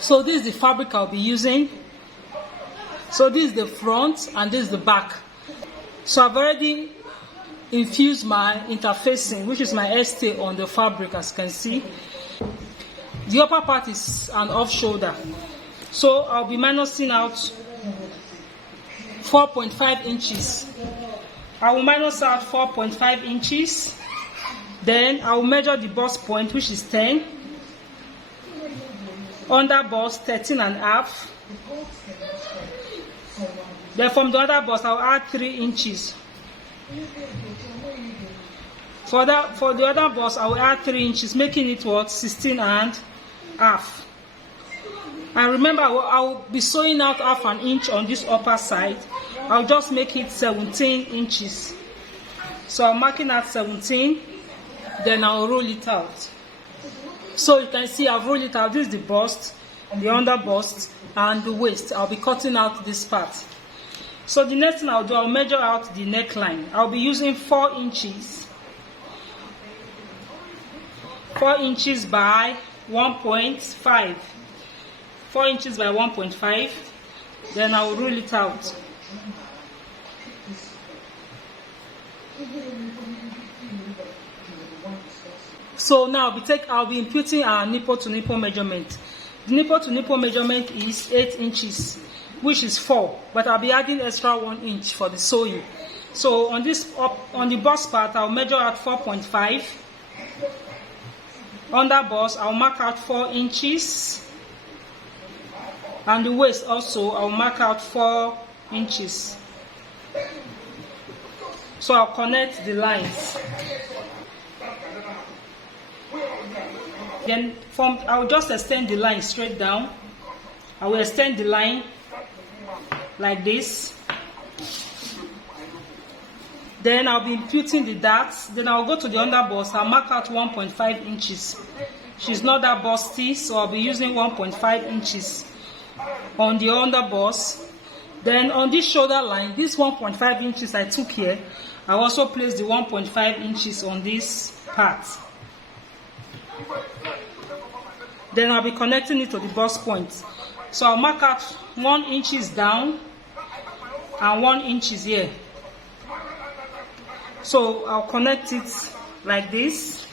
So this is the fabric I'll be using. So this is the front and this is the back. So I've already infused my interfacing, which is my stay on the fabric, as you can see. The upper part is an off shoulder. So I'll be minusing out 4.5 inches. I will minus out 4.5 inches. Then I will measure the bust point, which is 10. Under bust, 13.5. Then from the other bust, I'll add 3 inches. For the other bust, I will add 3 inches, making it what? 16.5. And remember, I will be sewing out half an inch on this upper side. I'll just make it 17 inches. So I'm marking at 17, then I'll roll it out. So you can see I've rolled it out. This is the bust, the under bust, and the waist. I'll be cutting out this part. So the next thing I'll do, I'll measure out the neckline. I'll be using 4 inches. 4 inches by 1.5. 4 inches by 1.5. Then I will roll it out. So now I'll be imputing our nipple to nipple measurement. The nipple to nipple measurement is 8 inches, which is 4, but I'll be adding extra 1 inch for the sewing. So on the bust part, I'll measure out 4.5. Under bust, I'll mark out 4 inches. And the waist also, I'll mark out 4 inches. So I'll connect the lines. Then I'll just extend the line straight down. I will extend the line like this. Then I'll be imputing the darts. Then I'll go to the under bust. I'll mark out 1.5 inches. She's not that busty, so I'll be using 1.5 inches on the under bust. Then on this shoulder line, this 1.5 inches I took here, I also place the 1.5 inches on this part. Then I'll be connecting it to the bust point. So I'll mark out 1 inches down and 1 inches here. So I'll connect it like this.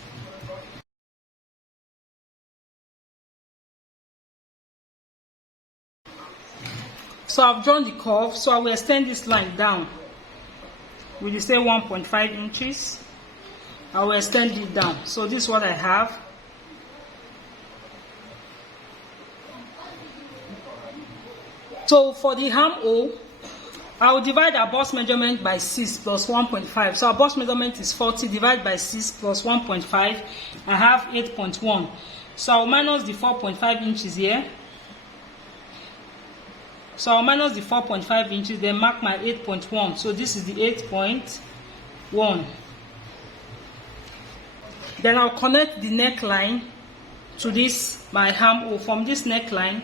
So I've drawn the curve, so I will extend this line down with the same 1.5 inches. I will extend it down. So this is what I have. So for the armhole, I will divide our bust measurement by 6 plus 1.5. So our bust measurement is 40 divided by 6 plus 1.5. I have 8.1. So I'll minus the 4.5 inches here. So I'll minus the 4.5 inches, then mark my 8.1. So this is the 8.1. Then I'll connect the neckline to this, my armhole. From this neckline,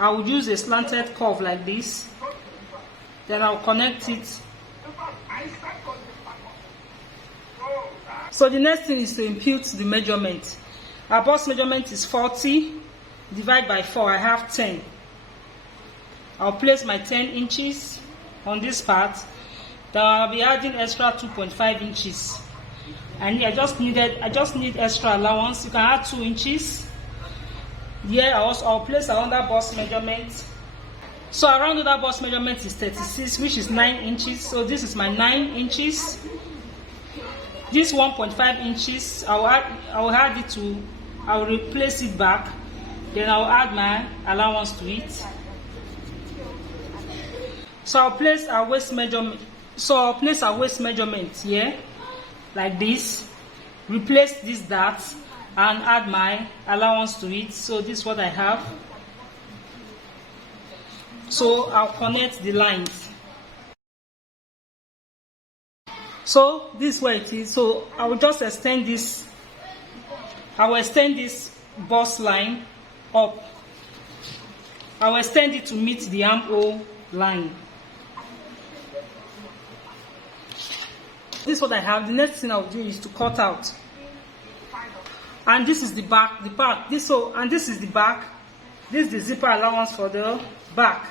I will use a slanted curve like this. Then I'll connect it. So the next thing is to impute the measurement. Our bust measurement is 40. Divide by 4, I have 10. I'll place my 10 inches on this part. Then I'll be adding extra 2.5 inches. And I just need extra allowance. You can add 2 inches. Here I'll place another bust measurement. So around that bust measurement is 36, which is 9 inches. So this is my 9 inches. This 1.5 inches, I will replace it back. Then I'll add my allowance to it. So I'll place our waist measurement. Here, like this. Replace this dart and add my allowance to it. So this is what I have. So I'll connect the lines. So this is where it is. So I will just extend this. I will extend this bust line up. I will extend it to meet the armhole line. This is what I have. The next thing I'll do is to cut out. And this is the back, and this is the back. This is the zipper allowance for the back.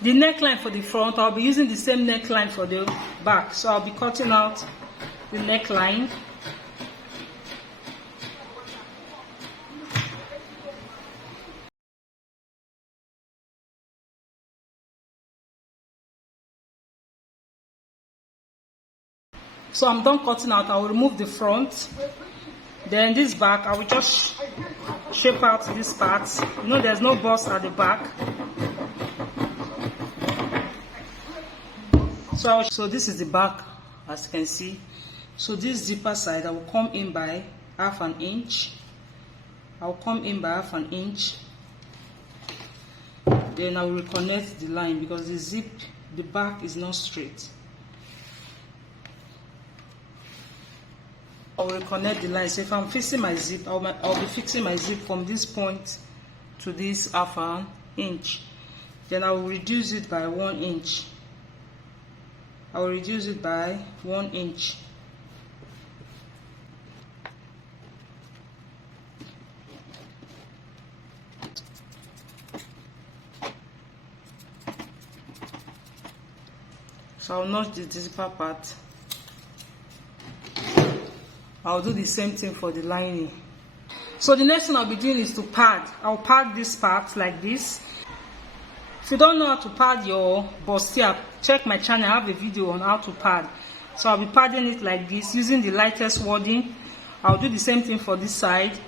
The neckline for the front, I'll be using the same neckline for the back. So I'll be cutting out the neckline. So I'm done cutting out. I will remove the front. Then this back, I will just shape out this part. You know, there's no bust at the back. So this is the back, as you can see. So this zipper side, I will come in by half an inch. I'll come in by half an inch. Then I will reconnect the line because the back is not straight. I will reconnect the line. So if I'm fixing my zip, I'll be fixing my zip from this point to this half an inch. Then I will reduce it by 1 inch. I will reduce it by 1 inch. So I'll notch the zipper part. I'll do the same thing for the lining. So the next thing I'll be doing is to pad. I'll pad this part like this. If you don't know how to pad your bustier, check my channel. I have a video on how to pad. So I'll be padding it like this using the lightest wording. I'll do the same thing for this side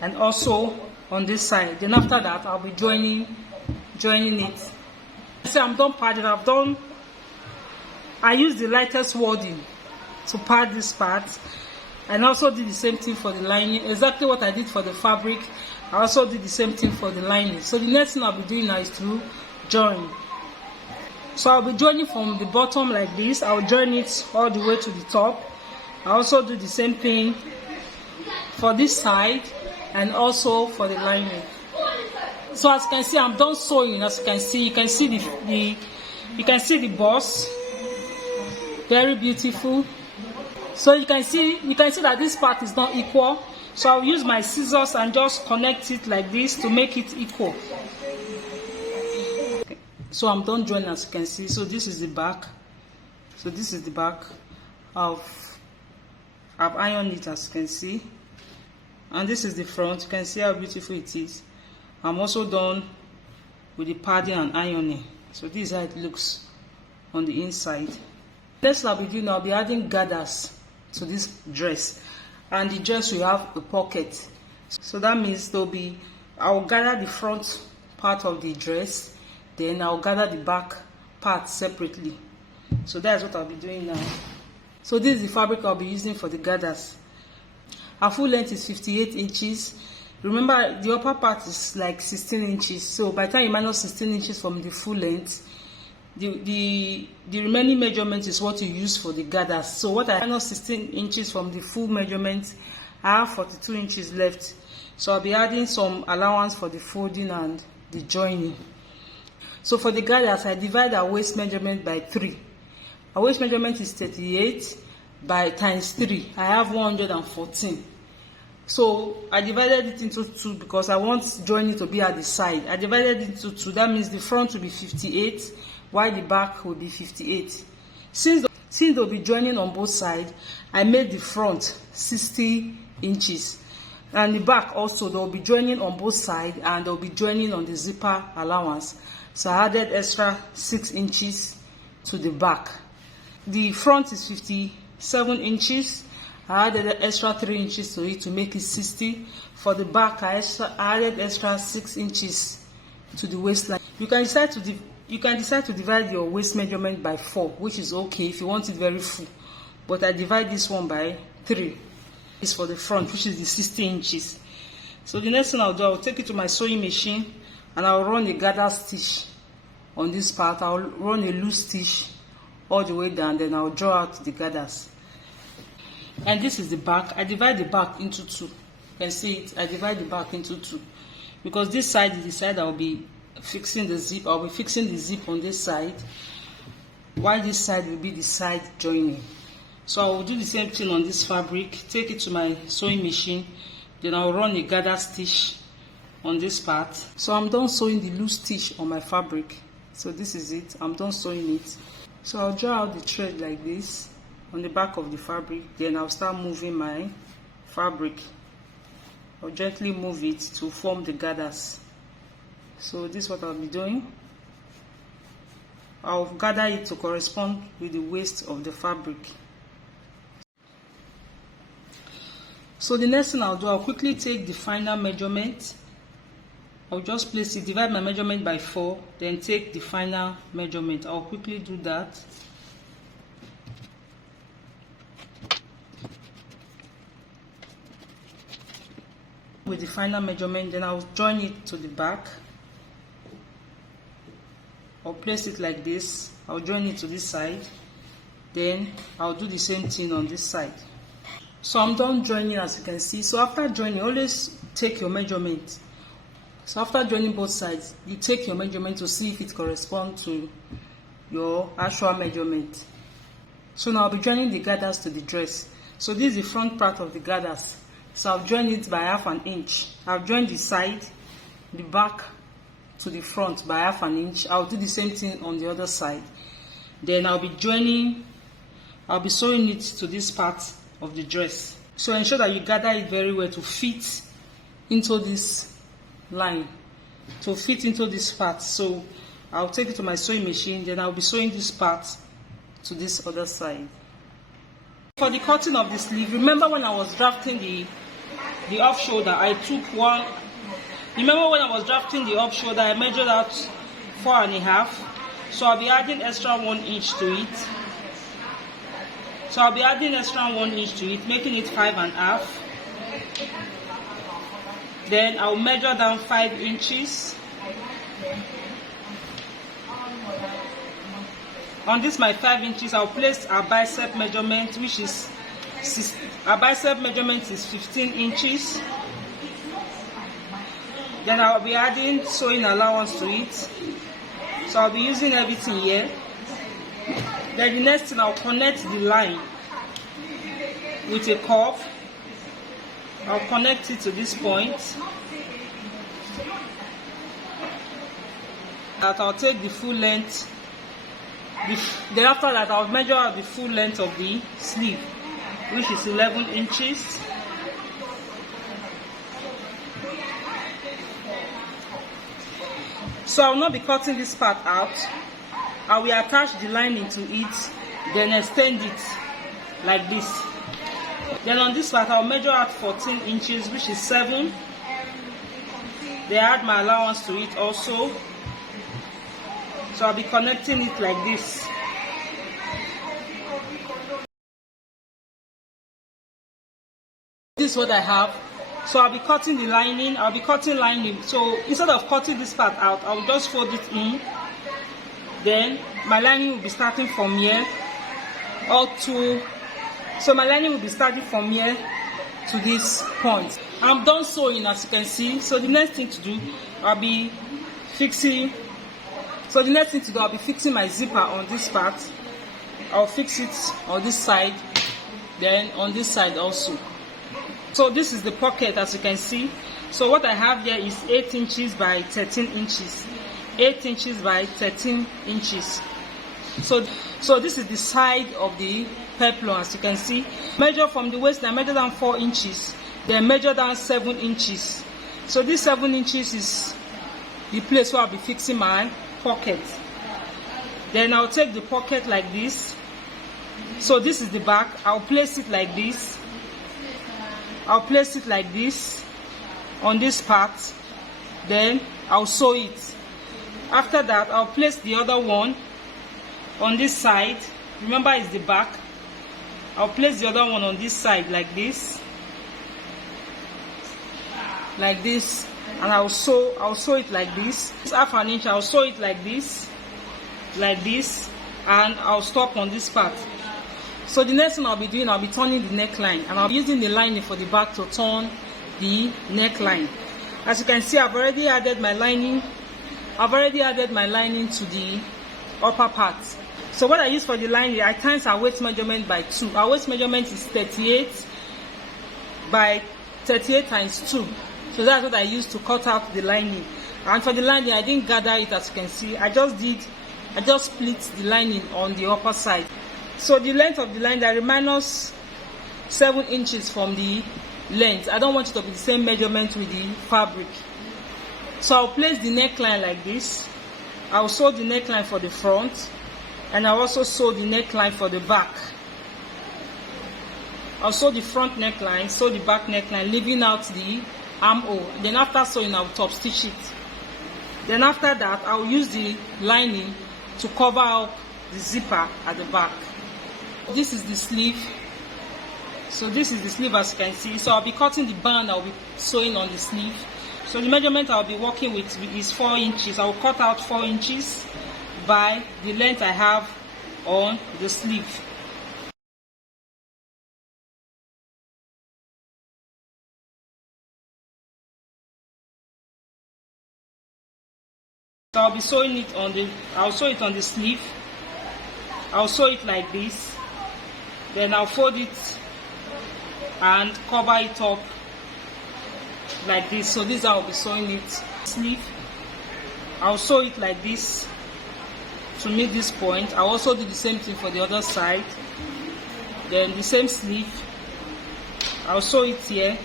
and also on this side. Then after that, I'll be joining it. So I'm done padding. I use the lightest wording to pad this part, and also did the same thing for the lining. Exactly what I did for the fabric, I also did the same thing for the lining. So the next thing I'll be doing now is to join. So I'll be joining from the bottom like this. I'll join it all the way to the top. I also do the same thing for this side and also for the lining. So as you can see, I'm done sewing. As you can see the boss. Very beautiful. So you can see that this part is not equal. So I'll use my scissors and just connect it like this to make it equal. Okay. So I'm done joining, as you can see. So this is the back. I've ironed it, as you can see. And this is the front. You can see how beautiful it is. I'm also done with the padding and ironing. So this is how it looks on the inside. Next I'll be doing, I'll be adding gathers to this dress, and the dress will have a pocket. So that means I'll gather the front part of the dress, then I'll gather the back part separately. So that's what I'll be doing now. So this is the fabric I'll be using for the gathers. Our full length is 58 inches. Remember, the upper part is like 16 inches. So by the time you minus 16 inches from the full length, the remaining measurement is what you use for the gathers. So what I minus 16 inches from the full measurement, I have 42 inches left. So I'll be adding some allowance for the folding and the joining. So for the gathers, I divide our waist measurement by 3. Our waist measurement is 38 by times 3. I have 114. So I divided it into 2 because I want joining to be at the side. I divided it into 2. That means the front will be 58, while the back will be 58. Since they'll be joining on both sides, I made the front 60 inches. And the back also, they'll be joining on both sides and they'll be joining on the zipper allowance. So I added extra 6 inches to the back. The front is 57 inches. I added an extra 3 inches to it to make it 60. For the back, I added extra 6 inches to the waistline. You can decide to divide your waist measurement by 4, which is okay if you want it very full. But I divide this one by 3. It's for the front, which is the 60 inches. So the next thing I'll do, I'll take it to my sewing machine and I'll run a gather stitch on this part. I'll run a loose stitch all the way down, then I'll draw out the gathers. And this is the back. I divide the back into 2. You can see it. I divide the back into 2 because this side is the side I'll be fixing the zip. I'll be fixing the zip on this side, while this side will be the side joining. So I will do the same thing on this fabric, take it to my sewing machine, then I'll run a gather stitch on this part. So I'm done sewing the loose stitch on my fabric. So this is it, I'm done sewing it. So I'll draw out the thread like this on the back of the fabric, then I'll start moving my fabric. I'll gently move it to form the gathers. So this is what I'll be doing. I'll gather it to correspond with the waist of the fabric. So the next thing I'll do, I'll quickly take the final measurement. I'll just place it, divide my measurement by 4, then take the final measurement. I'll quickly do that. With the final measurement, then I'll join it to the back. I'll place it like this. I'll join it to this side. Then I'll do the same thing on this side. So I'm done joining, as you can see. So after joining, always take your measurement. So after joining both sides, you take your measurement to see if it corresponds to your actual measurement. So now I'll be joining the gathers to the dress. So this is the front part of the gathers. So I'll join it by 1/2 inch. I've joined the side, the back to the front by 1/2 inch. I'll do the same thing on the other side. Then I'll be sewing it to this part of the dress. So ensure that you gather it very well to fit into this line, to fit into this part. So I'll take it to my sewing machine, then I'll be sewing this part to this other side. For the cutting of the sleeve, remember when I was drafting the off shoulder, I took one. Remember when I was drafting the off shoulder, I measured out 4.5. So I'll be adding extra 1 inch to it. So I'll be adding extra 1 inch to it, making it 5.5. Then I'll measure down 5 inches. On this my 5 inches, I'll place our bicep measurement, which is our bicep measurement is 15 inches. Then I'll be adding sewing allowance to it. So I'll be using everything here. Then the next thing, I'll connect the line with a curve. I'll connect it to this point. That I'll take the full length. Then after that, I'll measure out the full length of the sleeve, which is 11 inches. So I will not be cutting this part out. I will attach the lining to it, then extend it like this. Then on this part, I'll measure out 14 inches, which is 7. Then add my allowance to it also. So I'll be connecting it like this. This is what I have. So I'll be cutting the lining. I'll be cutting lining. So instead of cutting this part out, I'll just fold it in. Then my lining will be starting from here up to. So my lining will be starting from here to this point. I'm done sewing, as you can see. So the next thing to do, I'll be fixing. So the next thing to do, I'll be fixing my zipper on this part. I'll fix it on this side, then on this side also. So this is the pocket, as you can see. So what I have here is 8 inches by 13 inches. 8 inches by 13 inches. So this is the side of the peplum, as you can see. Measure from the waist, I measure down 4 inches. Then measure down 7 inches. So this 7 inches is the place where I'll be fixing my pocket. Then I'll take the pocket like this. So this is the back. I'll place it like this. I'll place it like this on this part. Then I'll sew it. After that, I'll place the other one on this side. Remember, it's the back. I'll place the other one on this side like this. Like this. And I'll sew it like this. It's 1/2 inch. I'll sew it like this, and I'll stop on this part. So the next thing I'll be doing, I'll be turning the neckline, and I'll be using the lining for the back to turn the neckline. As you can see, I've already added my lining to the upper part. So what I use for the lining, I times our waist measurement by 2. Our waist measurement is 38 by 38 times 2. So that's what I used to cut out the lining. And for the lining, I didn't gather it, as you can see. I just split the lining on the upper side. So the length of the lining, I minus 7 inches from the length. I don't want it to be the same measurement with the fabric. So I'll place the neckline like this. I'll sew the neckline for the front, and I'll also sew the neckline for the back. I'll sew the front neckline, sew the back neckline, leaving out the armhole. Then after sewing, I'll top stitch it. Then after that, I'll use the lining to cover up the zipper at the back. This is the sleeve. So this is the sleeve, as you can see. So I'll be cutting the band I'll be sewing on the sleeve. So the measurement I'll be working with is 4 inches. I'll cut out 4 inches by the length I have on the sleeve. So I'll be sewing it on I'll sew it on the sleeve. I'll sew it like this. Then I'll fold it and cover it up like this. So this is how I'll be sewing it. Sleeve, I'll sew it like this to meet this point. I'll also do the same thing for the other side. Then the same sleeve, I'll sew it here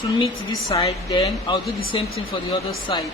to meet this side. Then I'll do the same thing for the other side.